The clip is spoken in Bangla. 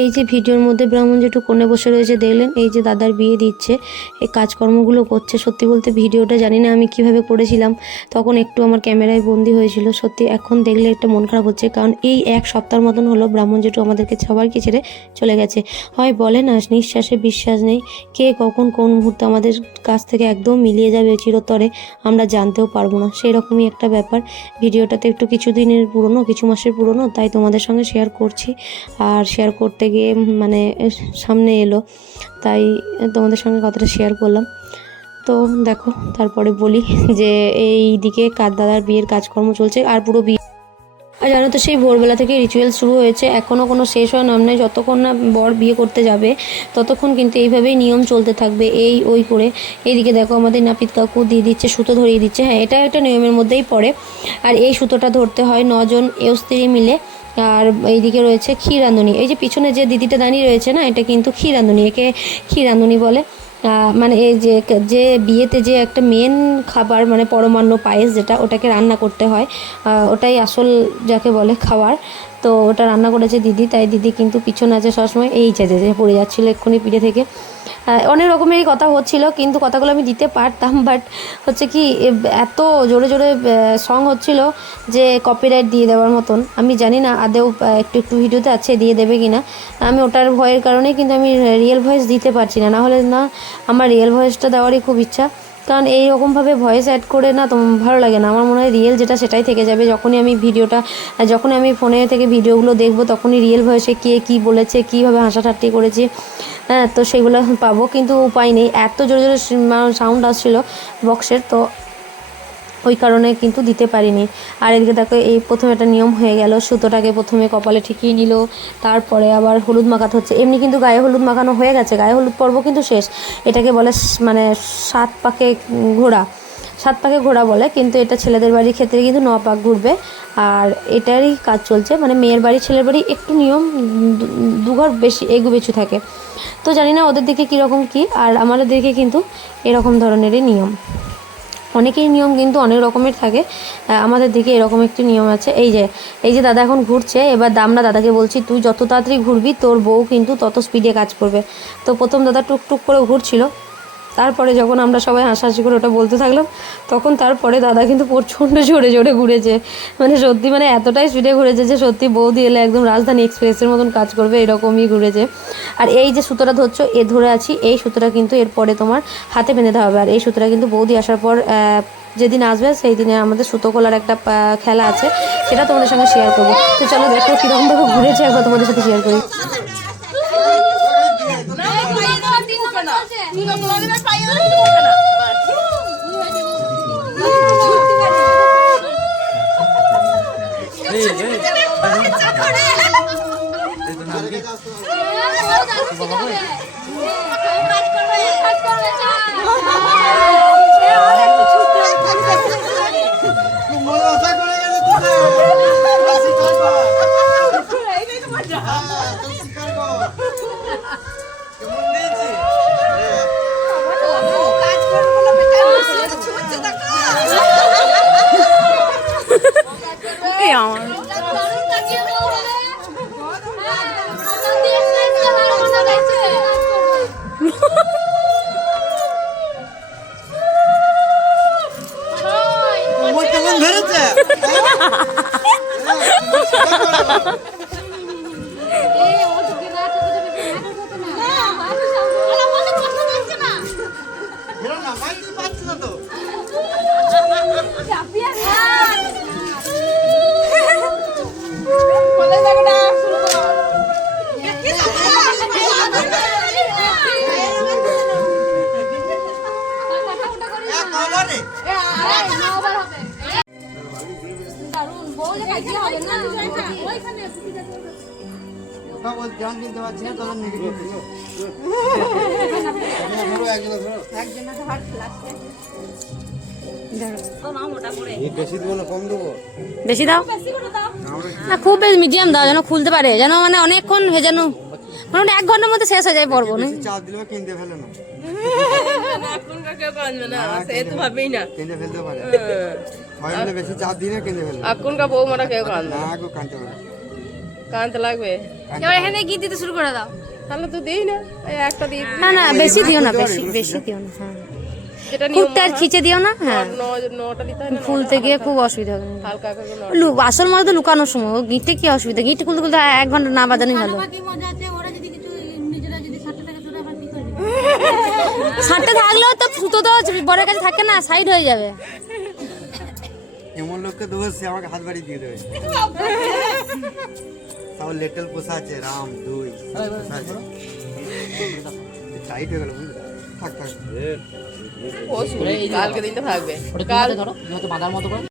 এই যে ভিডিওর মধ্যে ব্রাহ্মণ জেঠু কোণে বসে রয়েছে দেখলেন, এই যে দাদার বিয়ে দিচ্ছে, এই কাজকর্মগুলো করছে। সত্যি বলতে ভিডিওটা জানি না আমি কিভাবে করেছিলাম, তখন একটু আমার ক্যামেরায় বন্দি হয়েছিল। সত্যি এখন দেখলে একটা মন খারাপ হচ্ছে, কারণ এই এক সপ্তাহের মতন হলো ব্রাহ্মণ জেঠু আমাদেরকে সবারকে ছেড়ে চলে গেছে। হয় বলে না, নিঃশ্বাসে বিশ্বাস নেই, কে কখন কোন মুহূর্তে আমাদের কাছ থেকে একদম মিলিয়ে যাবে চিরতরে আমরা জানতেও পারবো না, সেই রকমই একটা ব্যাপার। ভিডিওটাতে একটু কিছু দিনের পুরনো, কিছু মাসের পুরনো, তাই তোমাদের সঙ্গে শেয়ার করছি। আর শেয়ার করতে গিয়ে মানে সামনে এলো, তাই তোমাদের সঙ্গে কথাটা শেয়ার করলাম। তো দেখো, তারপরে বলি যে এই দিকে দাদার বিয়ের কাজকর্ম চলছে, আর পুরো বিয়ে আর জানো তো সেই ভোরবেলা থেকে রিচুয়াল শুরু হয়েছে, এখনও কোনো শেষ হওয়ার নাম নেই। যতক্ষণ না বর বিয়ে করতে যাবে ততক্ষণ কিন্তু এইভাবেই নিয়ম চলতে থাকবে, এই ওই করে। এইদিকে দেখো আমাদের নাপিত কাকু দিয়ে দিচ্ছে, সুতো ধরিয়ে দিচ্ছে। হ্যাঁ, এটা একটা নিয়মের মধ্যেই পড়ে। আর এই সুতোটা ধরতে হয় 9 জন স্ত্রী মিলে। আর এইদিকে রয়েছে ক্ষীর রাঁধুনি, এই যে পিছনে যে দিদিটা দাঁড়িয়ে রয়েছে না, এটা কিন্তু ক্ষীর রাঁধুনি, একে ক্ষীর রাঁধুনি বলে। মানে এই যে যে বিয়েতে যে একটা মেন খাবার, মানে পরমান্ন পায়েস যেটা, ওটাকে রান্না করতে হয়, ওটাই আসল যাকে বলে খাবার। তো ওটা রান্না করেছে দিদি, তাই দিদি কিন্তু পিছনে আছে সবসময়। এই যে পড়ে যাচ্ছিলো এক্ষুনি পিঠে থেকে। অনেক রকমেরই কথা হচ্ছিল, কিন্তু কথাগুলো আমি দিতে পারতাম, বাট হচ্ছে কি এত জোরে জোরে সং হচ্ছিল যে কপিরাইট দিয়ে দেওয়ার মতন। আমি জানি না আদেও একটু একটু ভিডিওতে আছে দিয়ে দেবে কি না, আমি ওটার ভয়ের কারণে কিন্তু আমি রিয়েল ভয়েস দিতে পারছি না। নাহলে না, আমার রিয়েল ভয়েসটা দেওয়ারই খুব ইচ্ছা, কারণ এই রকমভাবে ভয়েস অ্যাড করে না তো ভালো লাগে না। আমার মনে হয় রিয়েল যেটা সেটাই থেকে যাবে। যখনই আমি ভিডিওটা, যখনই আমি ফোনে থেকে ভিডিওগুলো দেখবো, তখনই রিয়েল ভয়েসে কে কী বলেছে, কীভাবে হাসাঠাট্টি করেছি, হ্যাঁ, তো সেগুলো পাবো। কিন্তু উপায় নেই, এত জোরে জোরে সাউন্ড আসছিলো বক্সের, তো ওই কারণে কিন্তু দিতে পারিনি। আর এদিকে দেখো, এই প্রথমে একটা নিয়ম হয়ে গেল, সুতোটাকে প্রথমে কপালে ঠিকিয়ে নিল, তারপরে আবার হলুদ মাখাতে হচ্ছে। এমনি কিন্তু গায়ে হলুদ মাখানো হয়ে গেছে, গায়ে হলুদ পর্ব কিন্তু শেষ। এটাকে বলে মানে 7 পাকে ঘোরা, 7 পাকে ঘোরা বলে, কিন্তু এটা ছেলেদের বাড়ির ক্ষেত্রে কিন্তু 9 পাক ঘুরবে। আর এটারই কাজ চলছে, মানে মেয়ের বাড়ি ছেলের বাড়ি একটু নিয়ম দুঘর বেশি এগু থাকে। তো জানি না ওদের দিকে কীরকম কী, আর আমাদের দিকে কিন্তু এরকম ধরনেরই নিয়ম। অনেকেই নিয়ম কিন্তু অনেক রকমের থাকে, আমাদের দিকে এরকম একটি নিয়ম আছে। এই যে দাদা এখন ঘুরছে, এবার আমরা দাদাকে বলছি তুই যত তাড়াতাড়ি ঘুরবি তোর বউ কিন্তু তত স্পিডে কাজ করবে। তো প্রথম দাদা টুকটুক করে ঘুরছিল, তারপরে যখন আমরা সবাই হাসাহাসি করে ওটা বলতে থাকলাম, তখন তারপরে দাদা কিন্তু প্রচণ্ড জোরে জোরে ঘুরেছে। মানে সত্যি, মানে এতটাই স্পিডে ঘুরেছে যে সত্যি বৌদি এলে একদম রাজধানী এক্সপ্রেসের মতন কাজ করবে, এরকমই ঘুরেছে। আর এই যে সুতোটা ধরছো, ধরে আছি, এই সুতোটা কিন্তু এরপরে তোমার হাতে বেঁধে দেওয়া হবে। আর এই সুতোটা কিন্তু বৌদি আসার পর যেদিন আসবে সেই দিনে আমাদের সুতো খোলার একটা খেলা আছে, সেটা তোমাদের সঙ্গে শেয়ার করবো। তো চলো দেখো কীরকমভাবে ঘুরেছে, একবার তোমাদের সাথে শেয়ার করি। বেশি দাও না, খুব বেশি মিডিয়াম দাও, যেন খুলতে পারে, যেন মানে অনেকক্ষণ ভেজানো, মানে 1 ঘন্টার মধ্যে শেষ হয়ে যায় পর্ব। না কিনতে ফেলে না, এখনকার কেউ কাঁদবে না, সে তো ভাবেই না কিনতে ফেলতে পারে, হয় বলে বেশি চাপ দিই না কিনতে ফেলে। এখনকার বউ মারা কেউ কাঁদবে না, কেউ কাঁদতে পারে। কানতে লাগবে। এবার এখানে গিয়ে দিতে শুরু করে দাও। তাহলে তো দেই না, এই একটা দিই। না না বেশি দিও না, বেশি দিও না। হ্যাঁ যেটা নিয়ম খুবটা খিচে দিও না। হ্যাঁ নটা দিতে হয় না, খুলতে গিয়ে খুব অসুবিধা হবে। হালকা করে আসল মজা তো লুকানোর সময়, ও গিটে কি অসুবিধা, গিটে খুলতে খুলতে 1 ঘন্টা না বাজানোই ভালো। সারটা থাকলেও তো ফুটো তো বরের কাছে থাকে না, সাইড হয়ে যাবে। এমন লোককে দোষ সে আমাকে হাত বাড়ি দিয়ে দেবে। তাও লেটেল পোষা আছে, রাম 2 পোষা আছে, টাইট হয়ে গেল বুঝলি। থাক থাক কালকে দিনটা থাকবে, কাল ধরো বাঁধার মতো করে